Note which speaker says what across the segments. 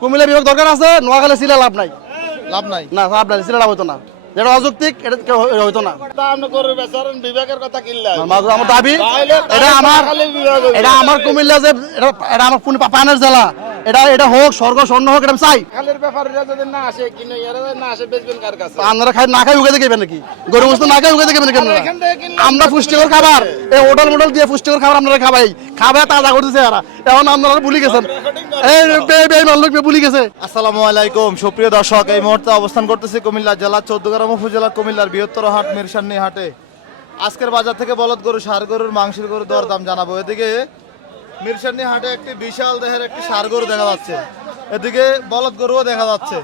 Speaker 1: কুমিল্লা বিভাগ দরকার আছে নোয়াখালী সিলে লাভ নাই।
Speaker 2: লাভ নাই?
Speaker 1: না লাভ নাই সিলে লাভ হইতো না। যেটা অযৌক্তিক এটা হইতো না। আমার দাবি এটা আমার। এটা আমার কুমিল্লা যে এটা আমার পুনি পানের জেলা। এটা এটা হোক স্বর্গ স্বর্ণ হোক এটা চাই।
Speaker 3: খালের ব্যাপারীরা যদি না আসে কিনে এরা না আসে বেচবেন কার কাছে?
Speaker 1: আপনারা খাই না খাই উগে দেখবেন নাকি? গরু গোস্ত না খাই উগে দেখবেন নাকি আমরা পুষ্টিকর খাবার। এই হোটেল মোটেল দিয়ে পুষ্টিকর খাবার আপনারা খাবাই। খাবার তাজা করতেছে এরা। এখন আপনারা ভুলে গেছেন।
Speaker 2: আসসালামু আলাইকুম সুপ্রিয় দর্শক এই মুহূর্তে অবস্থান করতেছি কুমিল্লা জেলার চৌদ্দগ্রাম উপজেলার কুমিল্লার বৃহত্তর হাট মিরসান্নি হাটে আজকের বাজার থেকে বলদ গরু সার গরুর মাংসের গরু দর দাম জানাব। এদিকে মিরসান্নি হাটে একটি বিশাল দেহের একটি সার গরু দেখা যাচ্ছে। এদিকে বলদ গরুও দেখা যাচ্ছে।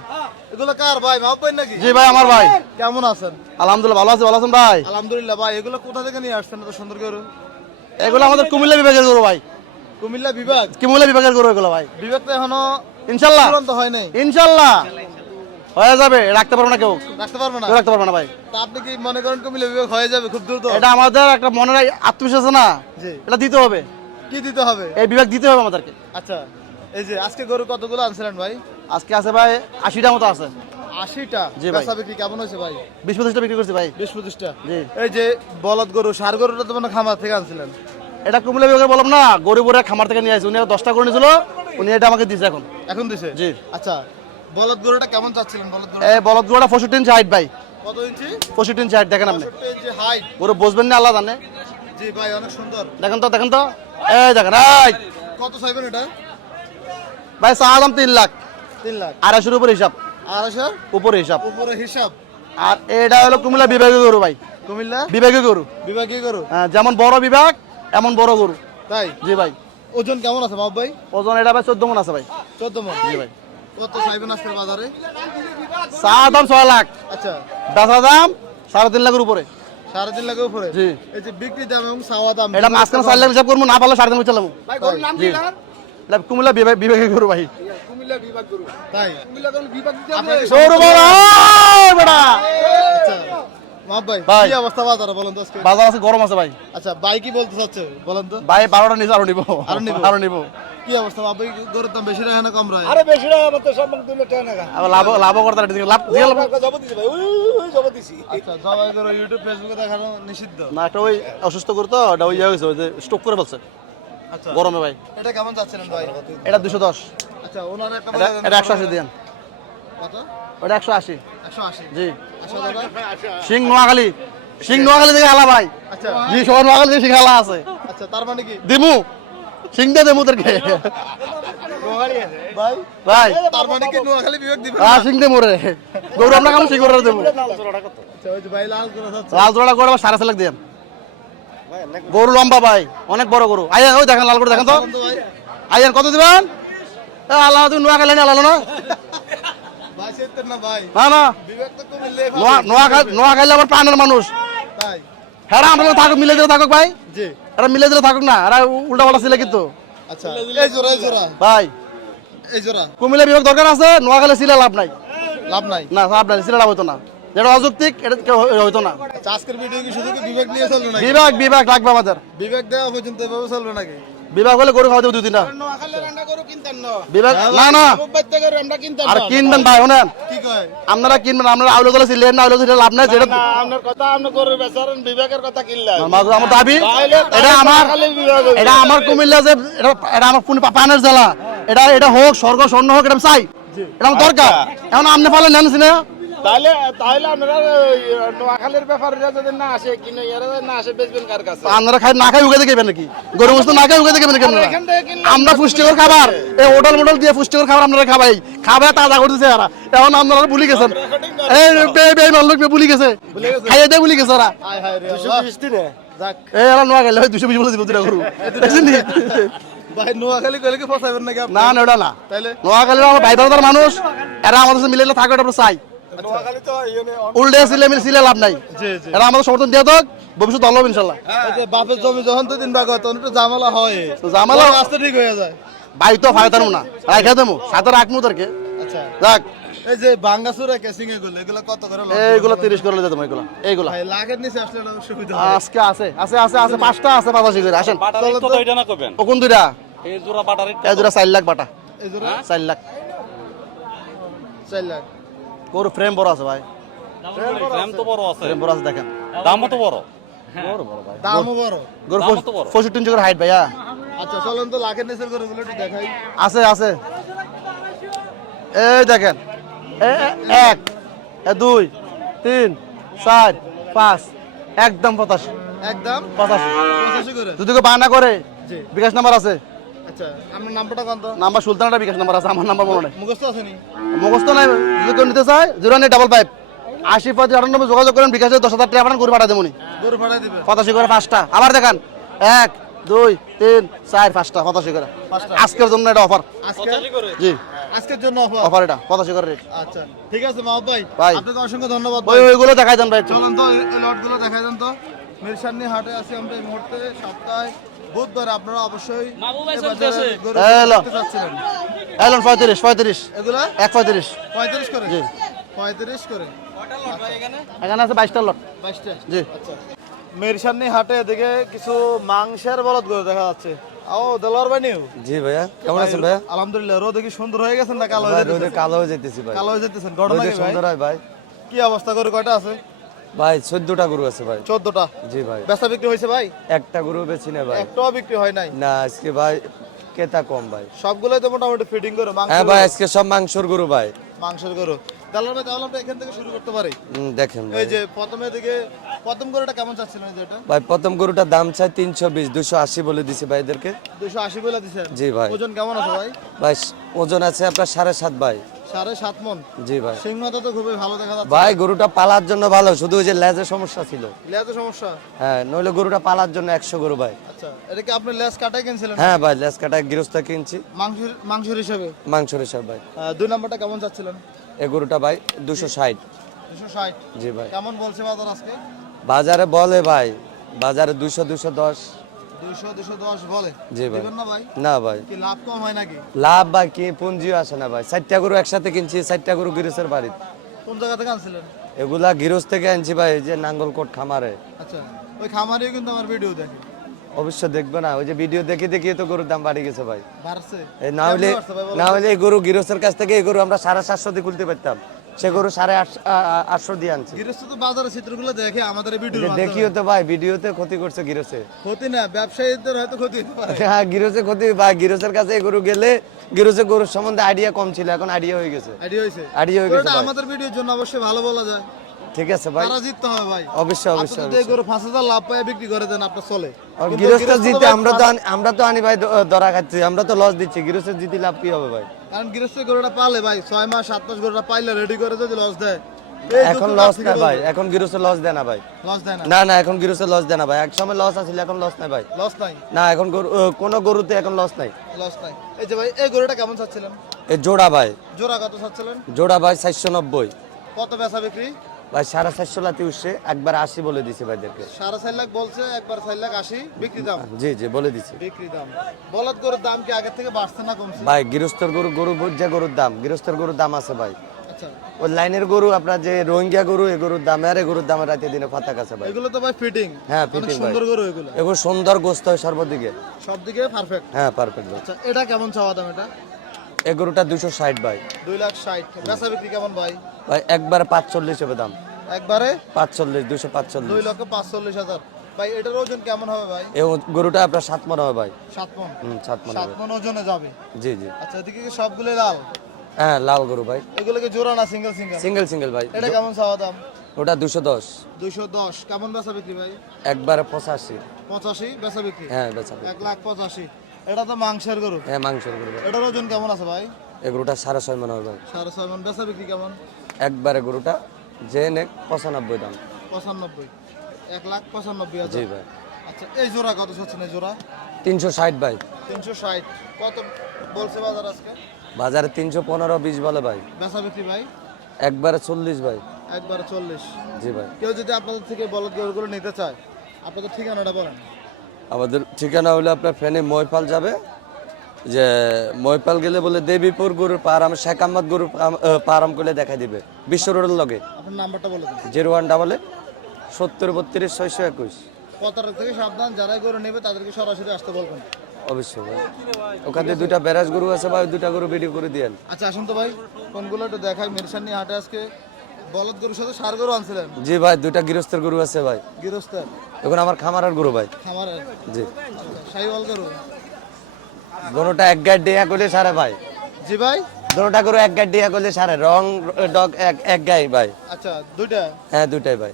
Speaker 2: এগুলো কার ভাই মাহবাই নাকি?
Speaker 1: জি ভাই আমার ভাই।
Speaker 2: কেমন আছেন?
Speaker 1: আলহামদুলিল্লাহ ভালো আছে ভালো আছেন ভাই।
Speaker 2: আলহামদুলিল্লাহ ভাই এগুলো কোথা থেকে নিয়ে আসছেন এত সুন্দর গরু?
Speaker 1: এগুলো আমাদের কুমিল্লা বিভাগের গরু ভাই।
Speaker 2: কুমিল্লা বিভাগ।
Speaker 1: কুমিল্লা বিভাগের গরু এগুলো ভাই।
Speaker 2: বিভাগ তো এখনও
Speaker 1: ইনশাল্লাহ।
Speaker 2: চূড়ান্ত হয় নাই।
Speaker 1: ইনশাল্লাহ। হয়ে যাবে রাখতে পারব না কেউ।
Speaker 2: রাখতে পারব না?
Speaker 1: রাখতে পারব না ভাই।
Speaker 2: তা আপনি কি মনে করেন কুমিল্লা বিভাগ হয়ে যাবে খুব দ্রুত?
Speaker 1: এটা আমাদের একটা মনের আত্মবিশ্বাস না? এটা দিতে হবে।
Speaker 2: কি দিতে হবে?
Speaker 1: এই বিভাগ দিতে হবে আমাদেরকে।
Speaker 2: আচ্ছা এই যে আজকে গরু কতগুলো আনছিলেন ভাই?
Speaker 1: আজকে আছে ভাই আশিটা মতো আছে।
Speaker 2: আশিটা?
Speaker 1: জি ভাই।
Speaker 2: বেচা বিক্রি কেমন হয়েছে ভাই?
Speaker 1: বিশ পঁচিশটা বিক্রি করছি ভাই।
Speaker 2: বিশ পঁচিশটা।
Speaker 1: জি।
Speaker 2: এই যে বলদ গরু সার গরুটা তো মানে খামার থেকে আনছিলেন।
Speaker 1: এটা কুমিল্লা বিভাগে বললাম না গরিবরা খামার থেকে নিয়ে আসছে উনি দশটা করে নিয়েছিল উনি এটা আমাকে দিয়েছে এখন।
Speaker 2: এখন দিছে?
Speaker 1: জি।
Speaker 2: আচ্ছা বলদ গরুটা কেমন চাচ্ছিলেন? বলদ গরু
Speaker 1: এই বলদ গরুটা পঁয়ষট্টি ইঞ্চি হাইট ভাই।
Speaker 2: কত ইঞ্চি?
Speaker 1: পঁয়ষট্টি ইঞ্চি হাইট দেখেন আপনি।
Speaker 2: হাইট
Speaker 1: গরু বসবেন না আল্লাহ জানে।
Speaker 2: জি ভাই অনেক সুন্দর।
Speaker 1: দেখেন তো দেখেন তো। এই দেখেন এই।
Speaker 2: কত চাইবেন এটা?
Speaker 1: ভাই চা দাম তিন লাখ।
Speaker 2: তিন লাখ।
Speaker 1: আড়াইশোর উপরে হিসাব।
Speaker 2: আড়াইশোর
Speaker 1: উপরে হিসাব।
Speaker 2: উপরে হিসাব।
Speaker 1: আর এটা হলো কুমিল্লা বিভাগীয় গরু ভাই।
Speaker 2: কুমিল্লা?
Speaker 1: বিভাগীয় গরু।
Speaker 2: বিভাগীয় গরু।
Speaker 1: হ্যাঁ, যেমন বড় বিভাগ এমন বড় গরু।
Speaker 2: তাই?
Speaker 1: জি ভাই।
Speaker 2: ওজন কেমন আছে মাহবুব ভাই?
Speaker 1: ওজন এটা ভাই চোদ্দ মন আছে ভাই।
Speaker 2: চোদ্দ মন?
Speaker 1: জি ভাই।
Speaker 2: কত চাইবেন আজকের বাজারে?
Speaker 1: চা দাম ছয় লাখ।
Speaker 2: আচ্ছা।
Speaker 1: বেচা দাম সাড়ে তিন লাখের উপরে।
Speaker 2: সাড়ে তিন লাখের উপরে?
Speaker 1: জি।
Speaker 2: এই যে বিক্রি দাম এবং চাওয়া দাম।
Speaker 1: এটা মাঝখানে চার লাখ হিসাব করব না পারলে সাড়ে তিন লাখ চালাবো
Speaker 3: ভাই গরুর নাম কি
Speaker 1: জি। কুমিল্লা বিভাগ ভাই।
Speaker 3: কুমিল্লা বিভাগ গরু।
Speaker 2: তাই?
Speaker 3: কুমিল্লা বিভাগ দিতে হবে।
Speaker 2: আপনাকে
Speaker 1: গরু বড় ওই বেটা
Speaker 2: আচ্ছা মাহবুব ভাই
Speaker 1: ভাই।
Speaker 2: অবস্থা বাজারে বলেন তো আজকে?
Speaker 1: বাজার আছে গরম আছে ভাই।
Speaker 2: আচ্ছা ভাই কি বলতে চাচ্ছে বলেন তো।
Speaker 1: ভাই বারোটা নিচে আরও নিবো।
Speaker 2: আরও নিবো?
Speaker 1: আরও নিবো।
Speaker 2: কি অবস্থা মাহবুব গরুর দাম বেশি রাখে না কম রাখে?
Speaker 3: আরে বেশি না আমার তো সব মুখ দিলে টাকা না
Speaker 1: আবার লাভ লাভ করতে পারে লাভ দিয়ে লাভ
Speaker 3: জব দিছি ভাই ওই ওই জব দিছি।
Speaker 2: আচ্ছা ইউটিউব ফেসবুকে দেখানো নিষিদ্ধ।
Speaker 1: না একটা ওই অসুস্থ করে তো এটা ওই ইয়ে হয়েছে ওই যে স্টোক করে ফেলছে।
Speaker 2: আচ্ছা।
Speaker 1: গরমে ভাই।
Speaker 2: এটা কেমন যাচ্ছিলেন ভাই?
Speaker 1: এটা দুশো দশ।
Speaker 2: আচ্ছা ওনার একটা
Speaker 1: এটা। একশো আশি দিন।
Speaker 2: কত?
Speaker 1: ওটা একশো আশি। জি। সিং নোয়াখালী। সিং নোয়াখালী থেকে হালা ভাই।
Speaker 2: আচ্ছা।
Speaker 1: জি সবার নোয়াখালী থেকে সিং হালা আছে।
Speaker 2: আচ্ছা তার মানে কি?
Speaker 1: দিমু। সিং দে দেমু তোরকে।
Speaker 2: ভাই।
Speaker 1: ভাই।
Speaker 2: তার মানে কি নোয়াখালী বিভাগ দিবেন
Speaker 1: হ্যাঁ সিং গৌর সিং করে দেবো।
Speaker 2: আচ্ছা লাল
Speaker 1: জোড়া আবার সাড়ে লাখ গরু লম্বা ভাই অনেক বড় গরু। আইয়া ওই দেখেন লাল করে দেখেন তো। আইয়ান কত দিবেন? আল্লাহ তুমি নোয়াখালী না আল্লাহ না?
Speaker 2: না
Speaker 1: না নোয়াখালী আমার প্রাণের মানুষ। হ্যাঁ আমরা থাকুক মিলে দিলে থাকুক ভাই। এরা মিলে দিলে থাকুক না এরা উল্টা পাল্টা ছিল কিন্তু।
Speaker 2: আচ্ছা এই জোড়া এই জোড়া।
Speaker 1: ভাই।
Speaker 2: এই জোড়া।
Speaker 1: কুমিল্লা বিভাগ দরকার আছে নোয়াখালী সিলে লাভ নাই।
Speaker 2: লাভ নাই?
Speaker 1: না লাভ নাই সিলে লাভ হইতো না। যেটা অযৌক্তিক এটা হইতো না।
Speaker 2: আচ্ছা আজকের ভিডিও কি শুধু কি নিয়ে চলবে নাকি?
Speaker 1: বিভাগ বিভাগ লাগবে আমাদের।
Speaker 2: বিভাগ দেওয়া পর্যন্ত এভাবে চলবে নাকি?
Speaker 1: বিভাগ হলে গরু খাওয়া দেবো দুই তিনটা
Speaker 3: না।
Speaker 1: না না
Speaker 3: মুম্বাই থেকে আমরা কিনতাম
Speaker 1: আর কিনবেন ভাই শোনেন। আপনারা কিনবেন আপনারা আউলে গেলে সিলেন না আউলে লাভ নাই যেটা
Speaker 3: আপনার কথা আপনি করে বেচারেন বিবেকের কথা কিনলে
Speaker 1: আমার দাবি এটা আমার। এটা আমার কুমিল্লা যে এটা আমার পানের জেলা। এটা এটা হোক স্বর্গ স্বর্ণ হোক এটা চাই। এটা আমার দরকার। এখন আপনি পারলে নেন সিনে
Speaker 3: তাহলে তাহলে আপনারা ওই নোয়াখালীর ব্যাপারীরা যদি না আসে কিনে এরা না আসে বেচবেন কার কাছে?
Speaker 1: আপনারা খাই না খাই উগে দেখবেন নাকি? গরু গোস্ত না খাই উগে দেখবেন নাকি আমরা পুষ্টিকর খাবার। এই হোটেল মোটেল দিয়ে পুষ্টিকর খাবার আপনারা খাবাই। খাবার তাজা করতেছে এরা। এখন আপনারা ভুলে গেছেন। এই বে বে মাল্লুক ভুলে গেছে। খাইয়ে দিয়ে ভুলে গেছে
Speaker 2: হায় হায়
Speaker 1: এই এরা নোয়া গেলে দুশো বিশ বলে দিব দুটা গরু।
Speaker 2: ভাই নোয়াখালী কইলে কি ফসাইবেন নাকি
Speaker 1: না না ওটা না।
Speaker 2: তাইলে?
Speaker 1: নোয়াখালীর আমার ভাই মানুষ। এরা আমাদের সাথে মিলে থাকে ওটা চাই। উল্টে সিলে মিলে সিলে লাভ নাই।
Speaker 2: জি জি।
Speaker 1: এরা আমাদের সমর্থন দিয়ে হোক ভবিষ্যৎ ভালো হবে ইনশাল্লাহ
Speaker 2: বাপের জমি যখন তো দিন ভাগ হয় তখন হয়।
Speaker 1: তো
Speaker 2: রাস্তা ঠিক হয়ে যায়।
Speaker 1: ভাই তো ফায়দা না। রাখা দেবো সাথে রাখব তোরকে।
Speaker 2: আচ্ছা।
Speaker 1: যাক।
Speaker 2: এই যে বাঙ্গাসুরা কেসিং এগুলো এগুলো কত করে লস?
Speaker 1: এইগুলো তিরিশ করে যেতাম এইগুলো এইগুলো।
Speaker 2: ভাই লাখের নিচে আসলে না সুবিধা
Speaker 1: আজকে আছে আছে আছে আছে পাঁচটা আছে পাঁচাশি করে আসেন।
Speaker 4: বাটার রেট না করবেন?
Speaker 1: ও কোন দুইটা?
Speaker 4: এই জোড়া বাটার
Speaker 1: এই দুটা চার লাখ বাটা।
Speaker 2: এই জোড়া?
Speaker 1: চার লাখ।
Speaker 2: চার লাখ।
Speaker 1: গরু ফ্রেম বড় আছে ভাই।
Speaker 4: দাম তো বড় আছে।
Speaker 1: ফ্রেম বড় আছে দেখেন।
Speaker 4: দামও তো বড়।
Speaker 1: বড় বড় ভাই।
Speaker 2: দামও বড়।
Speaker 1: গরু
Speaker 4: বড়।
Speaker 1: পঁয়ষট্টি ইঞ্চি করে হাইট ভাইয়া।
Speaker 2: আচ্ছা চলেন তো লাখের নিচের গরুগুলো একটু দেখাই।
Speaker 1: আছে আছে। এই দেখেন। এ- এ- এক এ দুই তিন চার পাঁচ। একদম পঁচাশি।
Speaker 2: একদম?
Speaker 1: পঁচাশি। যদি কেউ করে বিকাশ নাম্বার আছে।
Speaker 2: আচ্ছা আপনার নাম্বারটা কত
Speaker 1: নাম্বার সুলতানটা বিকাশ নাম্বার আছে আমার নাম্বার মনে নেই।
Speaker 2: মুখস্থ আসেনি
Speaker 1: মুখস্থ নাই যদি কেউ নিতে চায় জিরো নাইন ডাবল ফাইভ আশি পঁচিশ আটানব্বই যোগাযোগ করেন বিকাশে দশ হাজার টাকা পাঠান করে পাঠা দেবনি
Speaker 2: গরু ভাড়াই দিবে।
Speaker 1: পঁচাশি করে পাঁচটা। আবার দেখান। এক দুই তিন চার পাঁচটা পঁচাশি করে। আজকের জন্য এটা অফার জি।
Speaker 2: আজকের জন্য অফার
Speaker 1: অফার এটা পঁচাশি করে রেট
Speaker 2: আচ্ছা ঠিক আছে মাহবুব ভাই।
Speaker 1: ভাই।
Speaker 2: আপনাকে অসংখ্য ধন্যবাদ
Speaker 1: ওই
Speaker 2: ভাই।
Speaker 1: ওইগুলো দেখাই দেন ভাই।
Speaker 2: চলুন তো লটগুলো দেখাই দেন তো। মিরসান্নি হাটে আছি আমরা এই মুহূর্তে সপ্তাহে বুধবার আপনারা অবশ্যই
Speaker 1: এলন পঁয়ত্রিশ পঁয়ত্রিশ।
Speaker 2: এগুলা?
Speaker 1: এক পঁয়ত্রিশ।
Speaker 2: পঁয়ত্রিশ করে?
Speaker 1: জি।
Speaker 2: পঁয়ত্রিশ করে?
Speaker 1: এখানে? আছে বাইশটা লট।
Speaker 2: বাইশটা?
Speaker 1: জি।
Speaker 2: মিরসান্নি হাটে এদিকে কিছু মাংসের বলদ গরু দেখা যাচ্ছে। ও দেলোয়ার ভাই নিউ?
Speaker 5: জি ভাইয়া কেমন আছেন ভাইয়া?
Speaker 2: আলহামদুলিল্লাহ রোদে কি সুন্দর হয়ে গেছেন না কালো হয়ে
Speaker 5: হয়ে যেতেছি ভাই।
Speaker 2: কালো হয়ে যেতেছেন ঘটনা কি ভাই?
Speaker 5: সুন্দর হয় ভাই।
Speaker 2: কি অবস্থা করে কয়টা আছে?
Speaker 5: ভাই চোদ্দটা গরু আছে ভাই।
Speaker 2: চোদ্দটা?
Speaker 5: জি ভাই।
Speaker 2: বেচা বিক্রি হয়েছে ভাই?
Speaker 5: একটা গরু বেছি না ভাই।
Speaker 2: একটাও বিক্রি হয় নাই?
Speaker 5: না আজকে ভাই কেতা কম ভাই।
Speaker 2: সবগুলোই তো মোটামুটি ফিটিং করে মাংস
Speaker 5: হ্যাঁ ভাই আজকে সব মাংসর গরু ভাই।
Speaker 2: মাংসের গরু। তাহলে ভাই তাহলে আমরা এখান থেকে শুরু করতে পারি।
Speaker 5: দেখেন ভাই।
Speaker 2: এই যে প্রথমে দিকে প্রথম গরুটা কেমন চাচ্ছিলেন এই যে এটা?
Speaker 5: ভাই প্রথম গরুটার দাম চাই তিনশো বিশ দুশো আশি বলে দিছি ভাইদেরকে
Speaker 2: দুশো আশি বলে দিচ্ছেন
Speaker 5: জি ভাই।
Speaker 2: ওজন কেমন আছে ভাই?
Speaker 5: ভাই ওজন আছে আপনার সাড়ে সাত ভাই।
Speaker 2: সাড়ে সাত মন।
Speaker 5: জি ভাই।
Speaker 2: তো খুবই ভালো দেখা যাচ্ছে।
Speaker 5: ভাই গরুটা পালার জন্য ভালো শুধু ওই যে লেজের সমস্যা ছিল।
Speaker 2: লেজে সমস্যা?
Speaker 5: হ্যাঁ নইলে গরুটা পালার জন্য একশো গরু ভাই।
Speaker 2: আচ্ছা এটা কি আপনি লেজ কাটাই কিনছিলেন?
Speaker 5: হ্যাঁ ভাই লেজ গৃহস্থ কিনছি।
Speaker 2: মাংসের মাংসের হিসেবে?
Speaker 5: মাংসর হিসাব ভাই।
Speaker 2: আহ, দুই নাম্বারটা কেমন চাচ্ছিলেন
Speaker 5: এই গরুটা ভাই দুশো ষাট।
Speaker 2: দুশো ষাট।
Speaker 5: জি ভাই।
Speaker 2: কেমন বলছে বাজার আজকে?
Speaker 5: বাজারে বলে ভাই বাজারে দুশো দুশো দশ।
Speaker 2: দুইশো দুশো দশ বলে।
Speaker 5: জি ভাই।
Speaker 2: না ভাই?
Speaker 5: না ভাই।
Speaker 2: কি লাভ কম হয় নাকি?
Speaker 5: লাভ বা কি পুঞ্জিও আসে না ভাই। চারটা গরু একসাথে কিনছি চারটা গরু গিরসের বাড়ি
Speaker 2: কোন জায়গা থেকে আনছিলেন?
Speaker 5: এগুলা গিরস থেকে আনছি ভাই যে নাঙ্গলকোট খামারে।
Speaker 2: আচ্ছা ওই খামারেও কিন্তু আমার ভিডিও দেখে।
Speaker 5: অবশ্য দেখবে না ওই যে ভিডিও দেখে দেখে তো গরুর দাম বাড়ি গেছে ভাই।
Speaker 2: বাড়ছে?
Speaker 5: না হলে? না হলে এই গরু গিরসের কাছ থেকে এই গরু আমরা সাড়ে সাতশো দিয়ে খুলতে পারতাম। সে গরু সাড়ে আটশো দিয়ে আনছি।
Speaker 2: গৃহস্থ তো বাজারের চিত্রগুলো দেখে আমাদের ভিডিও
Speaker 5: দেখিও তো ভাই ভিডিওতে ক্ষতি করছে গিরসে
Speaker 2: ক্ষতি না ব্যবসায়ীদের হয়তো ক্ষতি
Speaker 5: হ্যাঁ গিরসে ক্ষতি ভাই গিরসের কাছে এই গরু গেলে গিরসে গরুর সম্বন্ধে আইডিয়া কম ছিল এখন আইডিয়া হয়ে গেছে।
Speaker 2: আইডিয়া হয়েছে।
Speaker 5: আইডিয়া হয়ে গেছে
Speaker 2: আমাদের ভিডিওর জন্য অবশ্যই ভালো বলা যায়।
Speaker 5: ঠিক আছে ভাই।
Speaker 2: তারা জিততে হবে ভাই।
Speaker 5: অবশ্যই অবশ্যই
Speaker 2: যদি গরু পাঁচ হাজার লাভ পায় বিক্রি করে দেন আপনার চলে।
Speaker 5: আর গৃহস্থ জিতে আমরা তো আনি- আমরা তো আনি ভাই ধরা খাচ্ছি। আমরা তো লস দিচ্ছি। গৃহস্থ জিতে লাভ কি হবে ভাই?
Speaker 2: কারণ গৃহস্থ গরুটা পালে ভাই ছয় মাস সাত মাস গরুটা পাইলে রেডি করে যদি লস দেয়।
Speaker 5: এখন লস না ভাই। এখন গিরুসে লস দেয় না ভাই।
Speaker 2: লস দেয় না?
Speaker 5: না না এখন গিরুসে লস দেয় না ভাই। এক সময় লস আছিল এখন লস নাই ভাই।
Speaker 2: লস নাই?
Speaker 5: না এখন কোনো গরুতে এখন লস নাই।
Speaker 2: লস নাই। এই যে ভাই এই গরুটা কেমন চাচ্ছিলেন?
Speaker 5: এই জোড়া ভাই।
Speaker 2: জোড়া কত চাচ্ছিলেন?
Speaker 5: জোড়া ভাই চারশো নব্বই।
Speaker 2: কত বেচা বিক্রি?
Speaker 5: ভাই সাড়ে চারশো লাতি উঠছে একবার আশি বলে দিছে ভাইদেরকে।
Speaker 2: সাড়ে চার লাখ বলছে একবার চার লাখ আশি বিক্রি দাম।
Speaker 5: জি জি বলে দিছে।
Speaker 2: বিক্রি দাম। বলদ গরুর দাম কি আগের থেকে বাড়ছে না কমছে?
Speaker 5: ভাই গৃহস্থর গরু গরু যে গরুর দাম গৃহস্থর গরুর দাম আছে ভাই।
Speaker 2: আচ্ছা।
Speaker 5: ওই লাইনের গরু আপনার যে রোহিঙ্গা গরু এ গরুর দাম আর এ গরুর দাম রাতে দিনে ফাতাক আছে ভাই।
Speaker 2: এগুলো তো ভাই ফিটিং
Speaker 5: হ্যাঁ, ভাই।
Speaker 2: সুন্দর গরু এগুলো।
Speaker 5: এগুলো সুন্দর গোস্ত হয় সর্বদিকে।
Speaker 2: সব দিকে পারফেক্ট
Speaker 5: হ্যাঁ পারফেক্ট
Speaker 2: আচ্ছা এটা কেমন চাওয়া দাম এটা?
Speaker 5: এই গরুটা দুশো ষাট ভাই।
Speaker 2: দুই লাখ ষাট। বেচা বিক্রি কেমন ভাই?
Speaker 5: ভাই একবার পাঁচচল্লিশ হবে দাম।
Speaker 2: একবারে?
Speaker 5: পাঁচচল্লিশ দুশো
Speaker 2: দুই
Speaker 5: পাঁচচল্লিশ
Speaker 2: লক্ষ পাঁচচল্লিশ হাজার। ভাই এটার ওজন কেমন হবে ভাই?
Speaker 5: এই গরুটা আপনার সাত মন হবে ভাই।
Speaker 2: সাত মন?
Speaker 5: হুম সাত মন
Speaker 2: সাত মন ওজনে যাবে?
Speaker 5: জি জি।
Speaker 2: আচ্ছা এদিকে কি সবগুলো লাল?
Speaker 5: হ্যাঁ লাল গরু ভাই।
Speaker 2: এগুলো কি জোড়া না সিঙ্গেল সিঙ্গেল?
Speaker 5: সিঙ্গেল সিঙ্গেল ভাই।
Speaker 2: এটা কেমন চাওয়া দাম?
Speaker 5: ওটা দুশো দশ।
Speaker 2: দুইশো দশ। কেমন বেচা বিক্রি ভাই?
Speaker 5: একবারে পঁচাশি।
Speaker 2: পঁচাশি বেচা বিক্রি?
Speaker 5: হ্যাঁ বেচা
Speaker 2: এক লাখ পঁচাশি। এটা তো মাংসের গরু।
Speaker 5: হ্যাঁ মাংসের গরু
Speaker 2: এটার ওজন কেমন আছে ভাই?
Speaker 5: এই গরুটা সাড়ে ছয় মন হবে ভাই।
Speaker 2: সাড়ে ছয় মন। বেচা বিক্রি কেমন?
Speaker 5: একবারে গরুটা যে নেক পঁচানব্বই দাম।
Speaker 2: পঁচানব্বই। এক লাখ পঁচানব্বই
Speaker 5: জি ভাই।
Speaker 2: আচ্ছা এই জোড়া কত হচ্ছে এই জোড়া?
Speaker 5: তিনশো ষাট ভাই।
Speaker 2: তিনশো ষাট। কত বলছে বাজার আজকে?
Speaker 5: বাজারে তিনশো পনেরো বিশ বলে ভাই।
Speaker 2: বেচা বিক্রি ভাই?
Speaker 5: একবারে চল্লিশ ভাই।
Speaker 2: একবারে চল্লিশ।
Speaker 5: জি ভাই।
Speaker 2: কেউ যদি আপনাদের থেকে বলদ গরুগুলো নিতে চায় আপনাদের ঠিকানাটা বলেন।
Speaker 5: আমাদের ঠিকানা হলো আপনার ফেনে ময়পাল যাবে যে ময়পাল গেলে বলে দেবীপুর গরুর পারাম শেখ আহমদ গরুর পারাম- করলে দেখা দিবে। বিশ্ব রোডের লগে।
Speaker 2: আপনার নাম্বারটা বলে দিন।
Speaker 5: জিরো ওয়ান ডাবল সত্তর বত্রিশ ছয়শো একুশ।
Speaker 2: কত থেকে সাবধান যারাই গরু নেবে তাদেরকে সরাসরি আসতে বলবেন।
Speaker 5: অবশ্যই ভাই। ওখানে দুইটা ব্যারাজ গরু আছে ভাই দুইটা গরু ভিডিও করে দিয়েন।
Speaker 2: আচ্ছা আসুন তো ভাই কোনগুলো একটু দেখাই মিরসানি হাটে আজকে। বলদ গরুর সাথে সার গরু আনছিলেন?
Speaker 5: জি ভাই দুইটা গৃহস্থের গরু আছে ভাই।
Speaker 2: গৃহস্থের?
Speaker 5: এখন আমার খামারের গরু ভাই।
Speaker 2: খামারের?
Speaker 5: জি।
Speaker 2: সাইওয়াল গরু?
Speaker 5: গরুটা এক গাড় ডিয়া করলে সারে ভাই।
Speaker 2: জি ভাই।
Speaker 5: গরুটা গরু এক গাড় ডিয়া করলে সারে। রং ডগ এক এক গাই ভাই।
Speaker 2: আচ্ছা দুইটা?
Speaker 5: হ্যাঁ দুইটাই ভাই।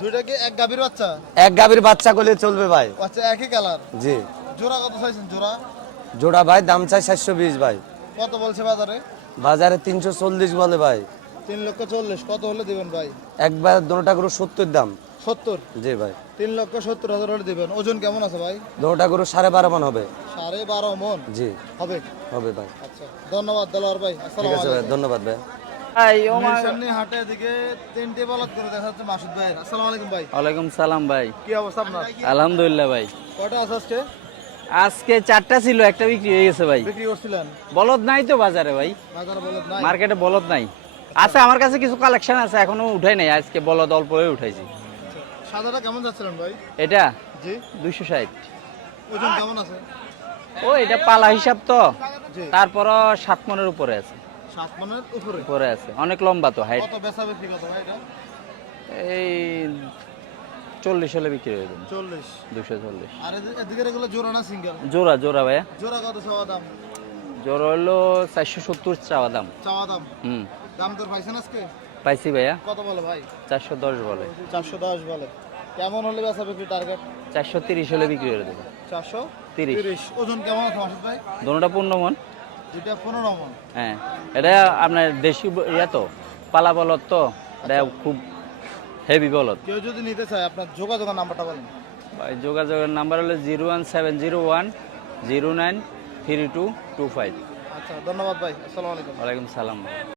Speaker 2: দুইটা কি এক গাভীর বাচ্চা?
Speaker 5: এক গাভীর বাচ্চা করলে চলবে ভাই।
Speaker 2: আচ্ছা একই কালার?
Speaker 5: জি।
Speaker 2: জোড়া কত চাইছেন জোড়া?
Speaker 5: জোড়া ভাই দাম চাই সাতশো বিশ ভাই।
Speaker 2: কত বলছে বাজারে?
Speaker 5: বাজারে তিনশো চল্লিশ বলে ভাই।
Speaker 2: তিন লক্ষ চল্লিশ কত হলে দিবেন ভাই?
Speaker 5: একবার দুটা গরু সত্তর দাম।
Speaker 2: সত্তর?
Speaker 5: জি ভাই।
Speaker 2: তিন লক্ষ সত্তর হাজার হলে দিবেন। ওজন কেমন আছে ভাই?
Speaker 5: দুটা গরু সাড়ে বারো মন হবে।
Speaker 2: সাড়ে বারো মন।
Speaker 5: জি।
Speaker 2: হবে?
Speaker 5: হবে ভাই।
Speaker 2: আচ্ছা ধন্যবাদ দেলোয়ার ভাই।
Speaker 5: ঠিক
Speaker 2: আসসালামু
Speaker 5: আছে ভাই
Speaker 2: আলাইকুম।
Speaker 5: ধন্যবাদ ভাই।
Speaker 2: মিরসানি হাটের দিকে তিনটে বলদ করে দেখা যাচ্ছে মাসুদ ভাই আসসালামু আলাইকুম ভাই।
Speaker 6: ওয়ালাইকুম সালাম ভাই।
Speaker 2: কি অবস্থা আপনার?
Speaker 6: আলহামদুলিল্লাহ ভাই।
Speaker 2: কয়টা আছে আজকে?
Speaker 6: আজকে চারটা ছিল একটা বিক্রি হয়ে গেছে ভাই।
Speaker 2: বিক্রি করছিলেন?
Speaker 6: বলদ নাই তো বাজারে ভাই।
Speaker 2: বাজারে বলদ নাই?
Speaker 6: মার্কেটে বলদ নাই। আছে আমার কাছে কিছু কালেকশন আছে এখনও উঠাই নাই। আজকে বলদ অল্প হয়ে উঠাইছি।
Speaker 2: আচ্ছা, সাদাটা কেমন যাচ্ছিলেন ভাই?
Speaker 6: এটা?
Speaker 2: জি।
Speaker 6: দুইশো ষাট।
Speaker 2: ওজন কেমন আছে?
Speaker 6: ও এটা পালা হিসাব তো।
Speaker 2: জি।
Speaker 6: তারপরও সাত মনের উপরে আছে।
Speaker 2: সাত মানের উপরে?
Speaker 6: উপরে আছে। অনেক লম্বা তো হাইট
Speaker 2: কত বেচা বিক্রি কত ভাই এটা?
Speaker 6: এই চল্লিশ হলে বিক্রি হয়ে যাবে।
Speaker 2: চল্লিশ।
Speaker 6: দুশো চল্লিশ।
Speaker 2: আর এদিকে এগুলো জোড়া না সিঙ্গেল?
Speaker 6: জোড়া জোড়া ভাইয়া।
Speaker 2: জোড়া কত চাওয়া দাম?
Speaker 6: জোড়া হলো চারশো সত্তর চাওয়া দাম।
Speaker 2: চাওয়া দাম?
Speaker 6: হুম।
Speaker 2: দাম তোর পাইছেন আজকে?
Speaker 6: পাইছি ভাইয়া।
Speaker 2: কত বলে ভাই?
Speaker 6: চারশো দশ বলে।
Speaker 2: চারশো দশ বলে। কেমন হলে বেচা বিক্রি টার্গেট
Speaker 6: চারশো তিরিশ হলে বিক্রি করে দেবো
Speaker 2: চারশো
Speaker 6: তিরিশ।
Speaker 2: তিরিশ। ওজন কেমন আছে মাসুদ ভাই?
Speaker 6: দোনোটা পূর্ণ মন
Speaker 2: যেটা পনেরো মন
Speaker 6: হ্যাঁ এটা আপনার দেশি ইয়া তো পালা তো এটা খুব হেভি
Speaker 2: কেউ যদি নিতে চায় আপনার যোগাযোগের নাম্বারটা বলেন।
Speaker 6: ভাই যোগাযোগের নাম্বার হলো zero one seven zero one zero nine three two two five.
Speaker 2: আচ্ছা ধন্যবাদ ভাই। আসসালামু আলাইকুম।
Speaker 6: ওয়ালাইকুম সালাম